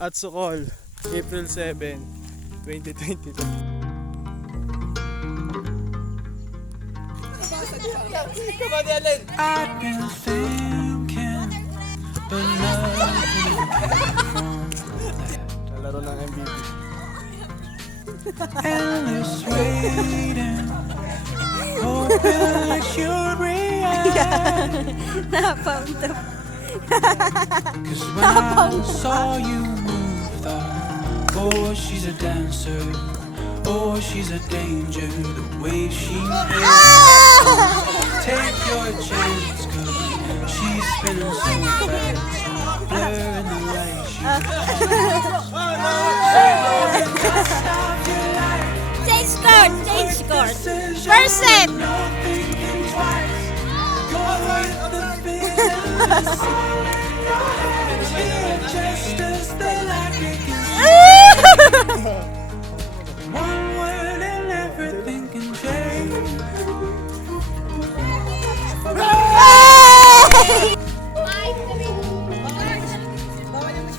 at Sukol, April 7, 2022. I've been thinking, but nothing from Laro ng MVP. endless waiting, hoping that you'd react. Cause when I saw you move, thought, oh, she's a dancer, oh, she's a danger. The way she moves, take your chance, cause she's spinning so fast, blur in the light. Change court! Change court! Person! One word and everything can change.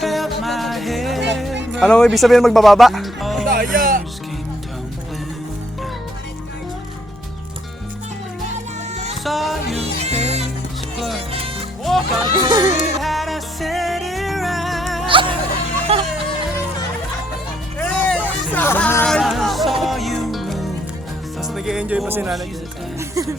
Felt my head Ano ibig sabihin magbababa? almost came tumbling. Saw your face flush. Got worried had I said it right. When I saw you move, Mas nag-i-enjoy pa si nanay. she's a dancer.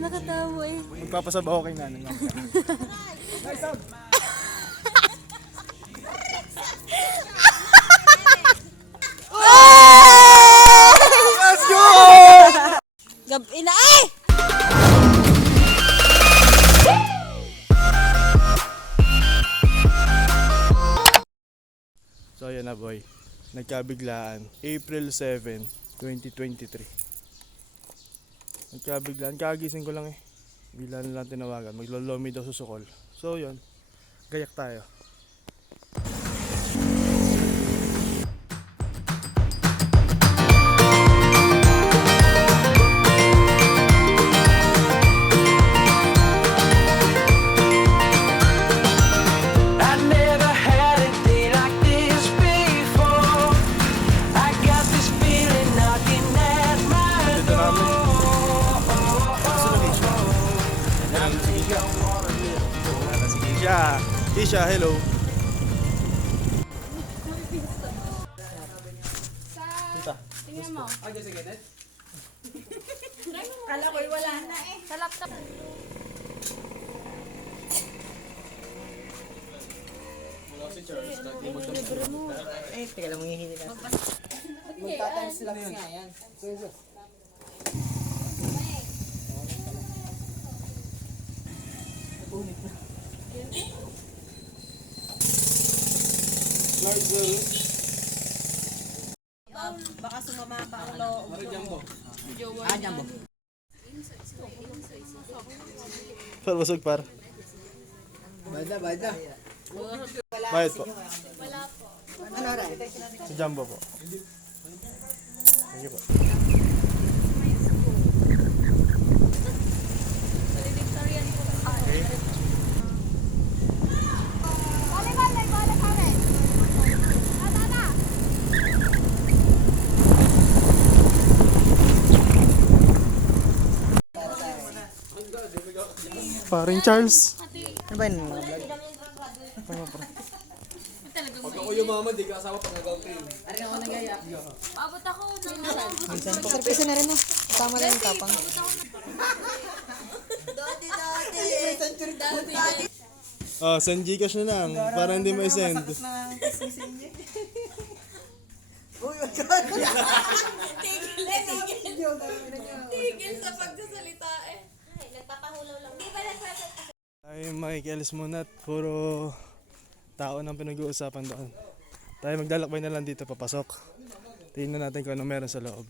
Nakatawa eh. Magpapasabaw kay nanay. Let's go! Gabi na ay! So ayan na boy, nagkabiglaan, April 7, 2023. Nagkabiglaan, kagising ko lang eh. Bigla na lang tinawagan, maglolomi daw sa Sukol. So yun, gayak tayo. I never had a day like this before. I got this feeling knocking at my Dito namin. Kisha, Kisha, hello. Tingnan mo. Kala ko'y wala na eh. Sa laptop. Baka sumama pa ang loob. Par, busog par. Bada. Bayad po. Ano rin? Sa Jumbo po. Thank you po. Okay. Paring Charles. Ano ba yun mga vlog? Abot ako ng Minsan, pasarpisa na rin mo. Kasama na yung tapang. Oh, send Gcash na lang para hindi mo i-send. tigil sa pagsasalita eh. Ay, nagpapahulaw lang. Di ba Ay, makikialis muna at puro tao nang pinag-uusapan doon. Tayo maglalakbay na lang dito papasok. Tingnan natin kung ano meron sa loob.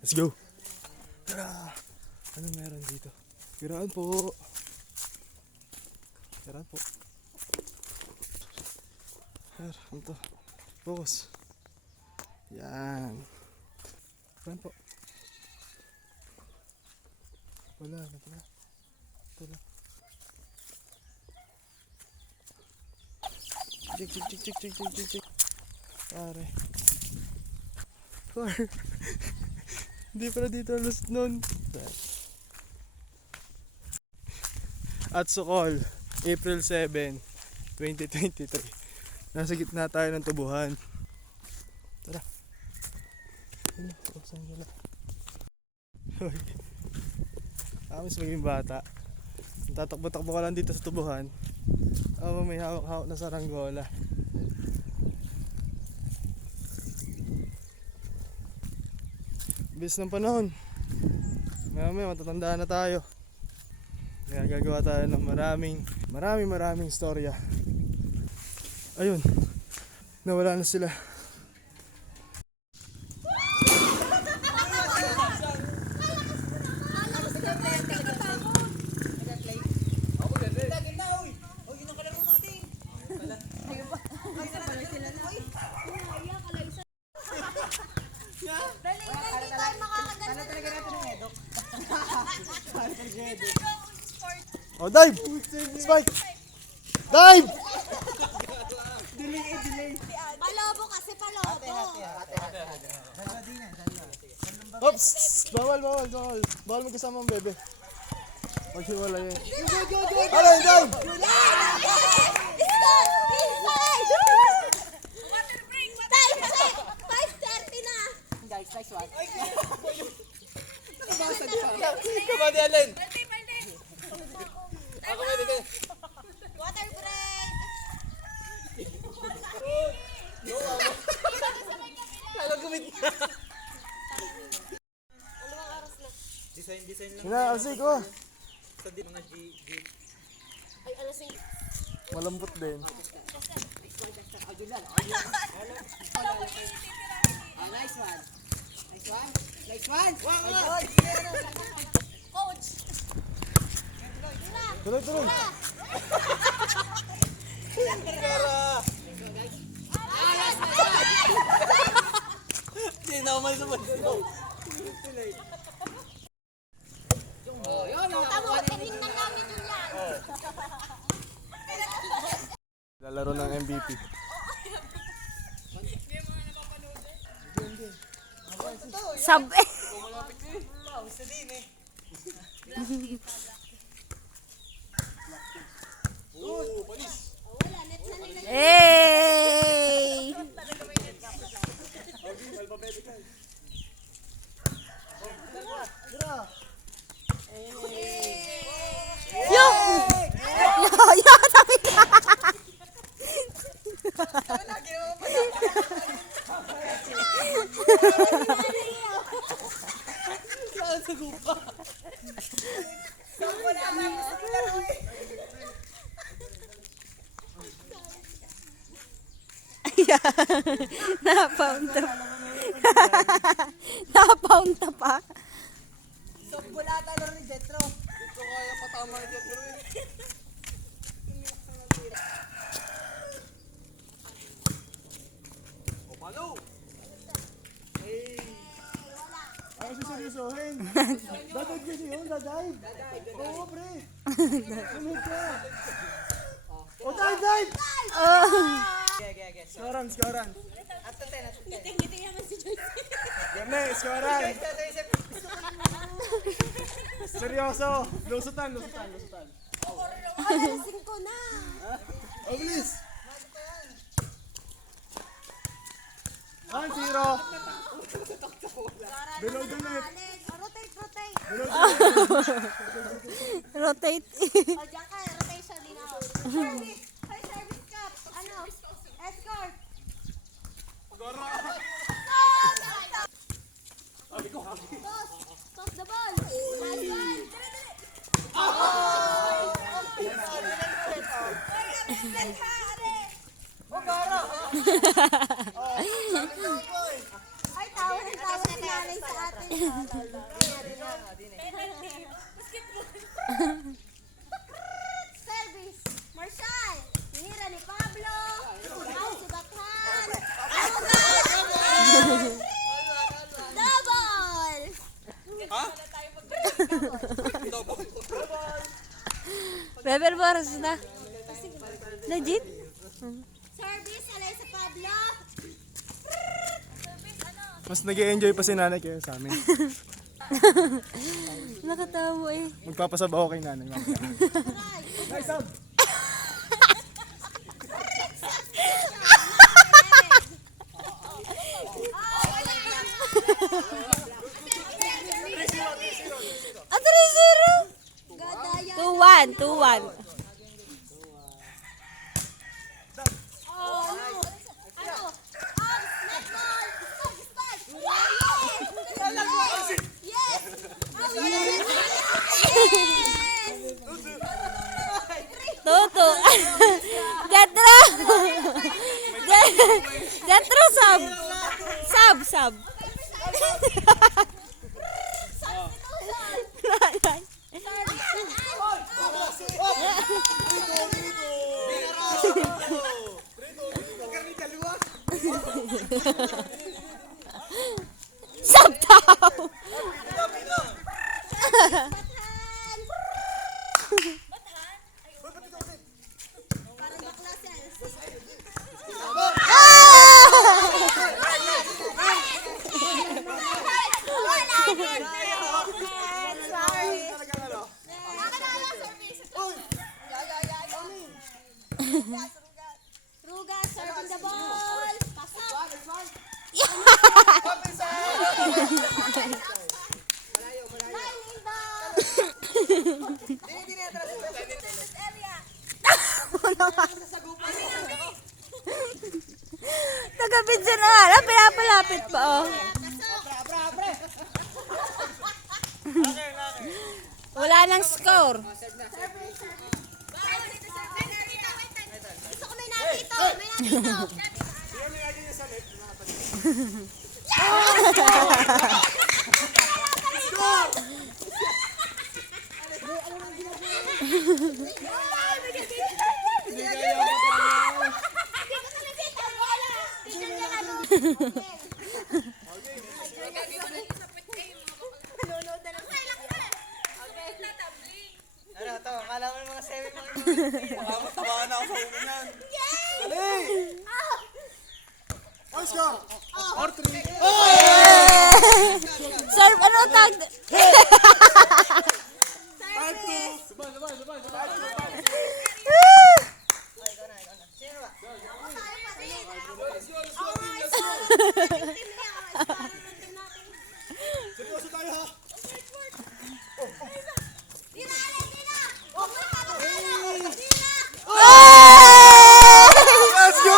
Let's go! Tara! Ano meron dito? Piraan po! Piraan po. Here, ano to? Focus. Yan. Piraan po. Wala, wala. Ito lang. Check. Pare. Par. Hindi pala dito lost nun. At Sokol, April 7, 2023. Nasa gitna tayo ng tubuhan. Tara. Ano? Saan sila? Hoy. Amis maging bata. Tatakbo-takbo ka lang dito sa tubuhan. May hawak-hawak na saranggola. Bilis ng panahon. Mamaya matatandaan na tayo. Kaya gagawa tayo ng maraming istorya. Ayun. Nawala na sila. Oh, dive! Spike! Dive! Palobo kasi palobo. Oops! Bawal. Bawal magkasama ang bebe. Maghiwalay yun. Alay, dive! Kabady Allen! Water break! Lalo gumit na! Design lang. Hinaalsi ko. Sa di mga G. Ay, alas yung... Malambot din. Coach! Tuloy. Hindi na ako masabot. Tama, tinignan namin yun lang. Lalaro ng MVP. Sab... Hey! Sabi ka! Napaunta pa. Napaunta pa. Bulata na rin, Jetro. Ito kaya patama na dyan. O palo! Ako sisirisohin. Dadad kasi yun, dadive. Oo, pre. Sunod ka. O, dive! Skoran. Ngiting naman si Joyce. Game, skoran. Seryoso. Lusutan. Alasin ko na. O, bilis. 1-0. Below the net. Rotate. Below the net. Rotate. O, dyan ka. Rotation din ako. Service cup. Ano? Escort. Toss the ball. Last one. Ay, tawa si nanay sa atin. Service. Marshall. Hinira ni Pablo. Ay, si Bathan. Double. Rebel Boros na. Legit? Service, Alaysa Pablo. Mas nag-enjoy pa si nanay kaya sa amin. Nakatawa eh. Magpapasab ako kay nanay. Mamaya. Nice up! Ah, 3-0. 2-1, 2-1. Toto. Jatro. Jatro sub. Sub, sub. Sub tao. Ruga, serving the ball. Taga-video na nga lang, pinapalapit pa oh. Wala nang score. Gusto ko may nakito, may nakito. Ano to? Akala mo ng mga 7 mga Tabangan na ako sa ulo niyan. Let's go! Serve, ano tag? Seryoso tayo ha! Let's go!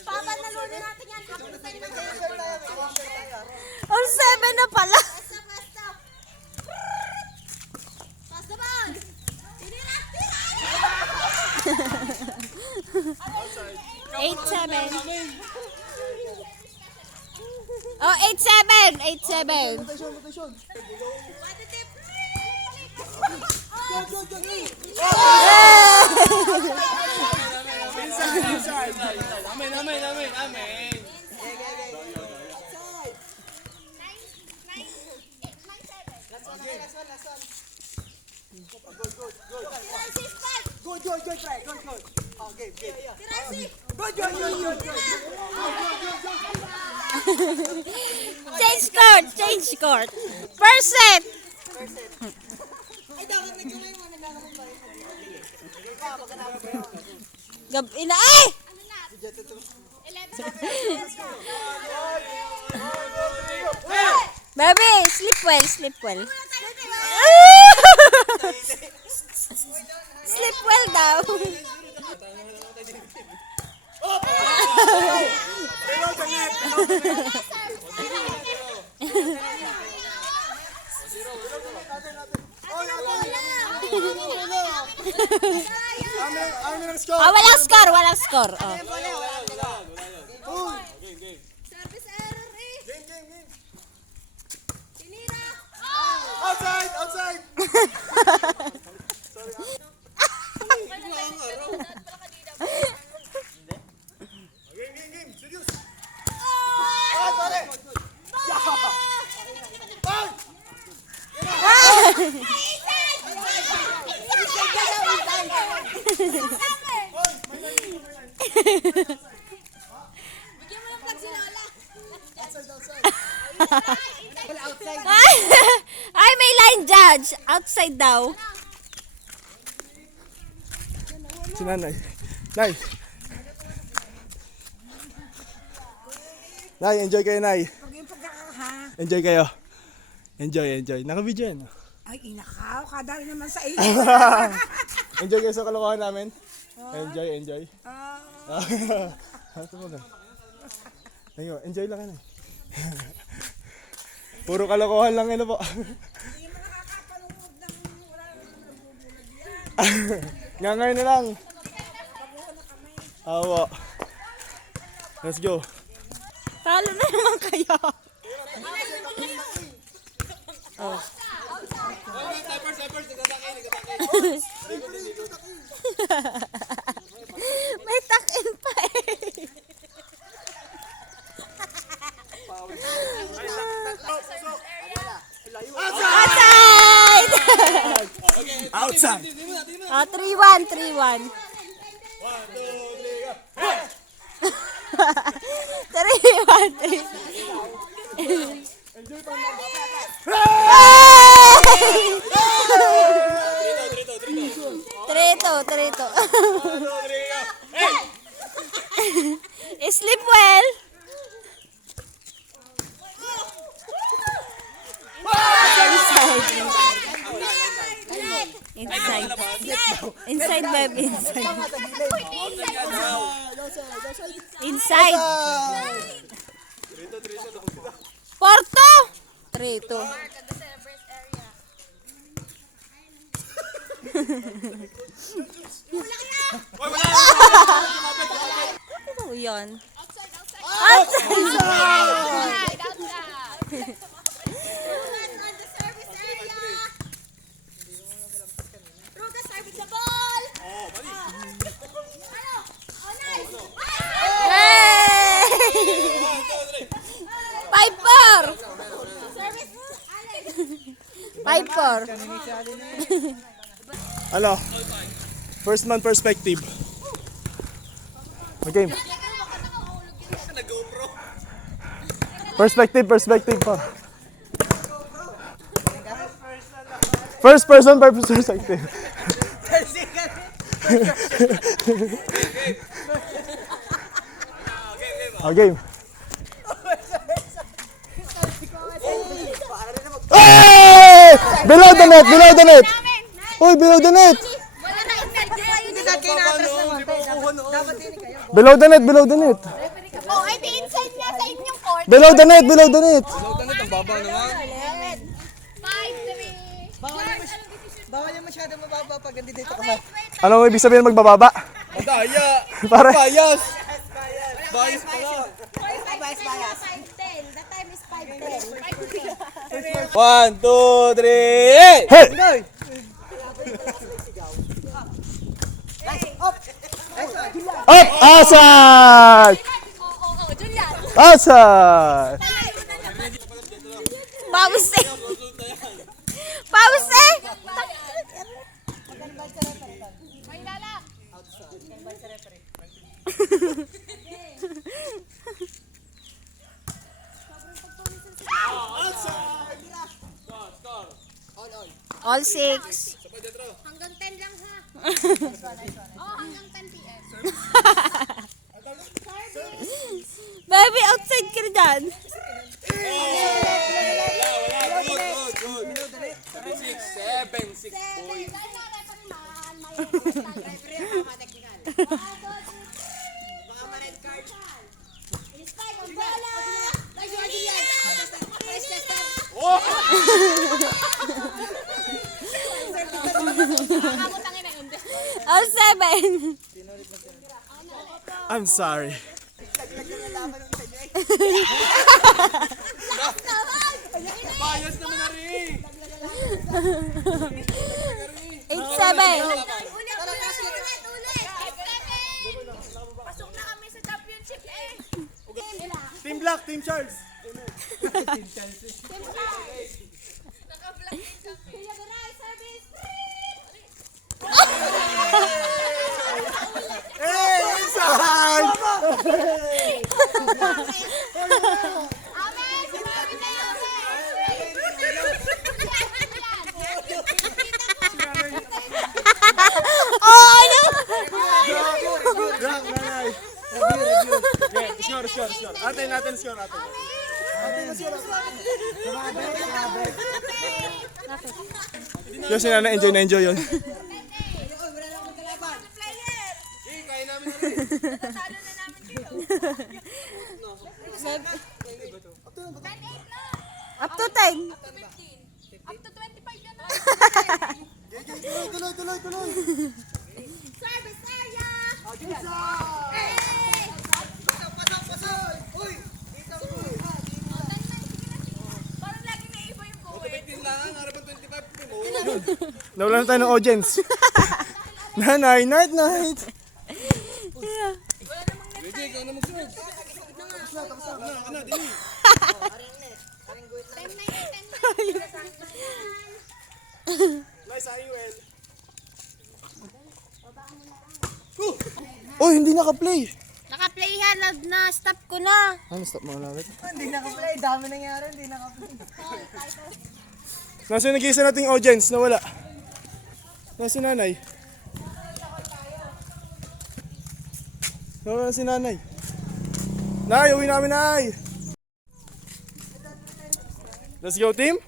Papa, nalunin natin yan. All 7 na pala. Pass the ball. Tinira. 8-7. Oh, 8-7. 8-7. Amen. Good, try. Good. Oh, game. Good. Change court. First set. Ay, dapat nagkamay mo. Nagkamay ba? Gabi na ay! Baby, sleep well. Sleep well daw. Oh, walang score. Oh. Service error eh. Game. Tinira. Outside! Game. Serious! Sorry! Ay, may line judge. Outside daw. Si nanay. Nay. Nay, enjoy kayo, Nay. Enjoy kayo. Enjoy. Naka-video yan. Ay, inakaw. Kadali naman sa iyo. Enjoy kayo sa kalokohan namin. Enjoy. Ito mo na. Ayun, enjoy lang yan eh. Puro kalokohan lang yun po. Hindi mo nakakapanood ng wala naman nagbubulag yan. Nga ngayon na lang. Awa. Let's go. Talo na naman kayo. May takin pa eh. Outside! Ah, 3-1, 3-1. 3-2. Sleep well. Inside, web, inside. Inside. Porto. 3-2. Ano yan? Piper! 5-4. Ano? First man perspective. Okay. Perspective pa. First person perspective. Okay. Hey! Below the net! Uy, below the net! Hindi ka kinatras naman. Dapat din kayo. Below the net! Oh, ay di inside nga sa inyong court. Below the net! Ang baba naman. 5-3. Bawal yung masyado mababa pag hindi dito ka. Ano ibig sabihin magbababa? Ang daya. Para Bias pala. Bias. 5-10. The time is 5-10. 1, 2, 3, hey! Up! Outside! Outside! Pause eh! All 6. Hanggang 10 lang ha. Hanggang 10 p.m. Baby, outside ka na dyan. Good. 6, 7, 6 boys. All 7. I'm sorry. Bias naman na rin. 8-7. Pasok na kami sa championship eh. Team Black, Team Charles. Naka-black. score, score. Antayin natin score natin. Yung si Nana, enjoy na enjoy yun. Hey, kaya namin na rin. Up to 10. Up to 25 yan. Tuloy. Service area! Parang lagi naiiba yung goal. 15 lang, harapan 25 mo. Nawala na tayo ng audience. Nanay, night. Reggie, ikaw na mag-serve. Ano, dili. Nice, Ayuel. Oh, hindi naka-play. Naka-play yan, na-stop ko na. Ano, stop mo lang. Hindi naka-play. Dami nangyari. Hindi naka-play. Nasa nag-iisa nating audience na wala. Nasa si Nanay. Nawala si Nanay. Nay, uwi namin, Nay. Let's go, team.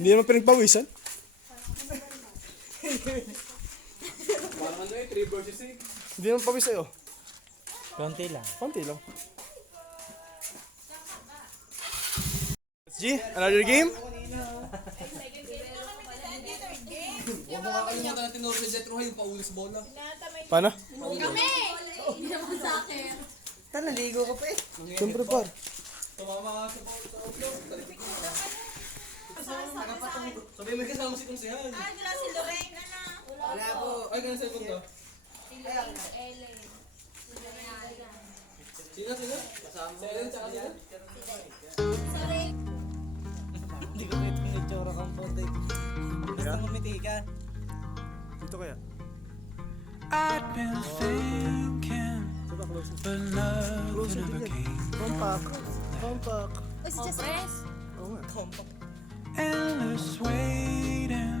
Hindi naman pinagpawisan. Parang ano 3 versus 6. Hindi naman pawis sa'yo. Konti lang. Konti lang. Let's G, another game? Huwag mo kakalimutan natin North Jet Roy, yung paulis bola. Paano? Naligo ka pa eh. Siyempre, par. Tumama ka sa paulis sa outlook. Talipik mo. Sabi may kasama si Kumsihan. Wala si Lorraine, na. Wala po. Ay, ganun sa ipon to. Sino? Kasama si Ellen, tsaka siya? Hindi ko ito yung itsura kang puti. Basta ngumiti ka. Dito kaya. I'd been thinking, Saba, close. but love never came. Compact. It's just press. Oo nga. Endless waiting,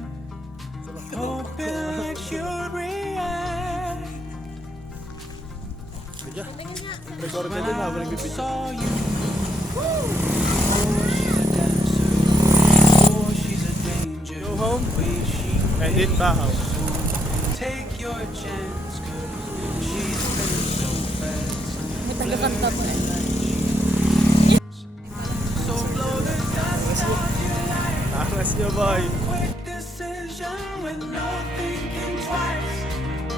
hoping that you'd react. Sige. Record na din habang nagbibideo. Saw you. Oh, she's a dancer. Oh, she's a danger. Go home. The way she And hit bahaw. take your chance, 'cause she's been so fast. May tagakanta po eh. So blow the dust off your life. Angas niyo, boy. Quick decision with no thinking twice.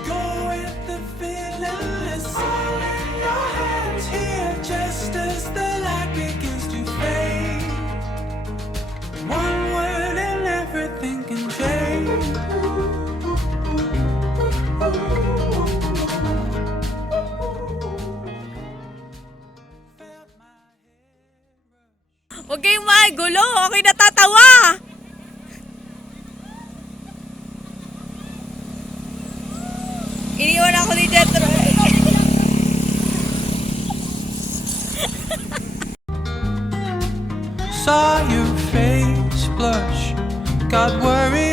Go with the feeling, it's all in your hands here. Just as the light begins to fade, one word and everything can change. Huwag kayong magulo. Okay, natatawa. Iniwan ako ni Jetro. Saw your face blush, got worried.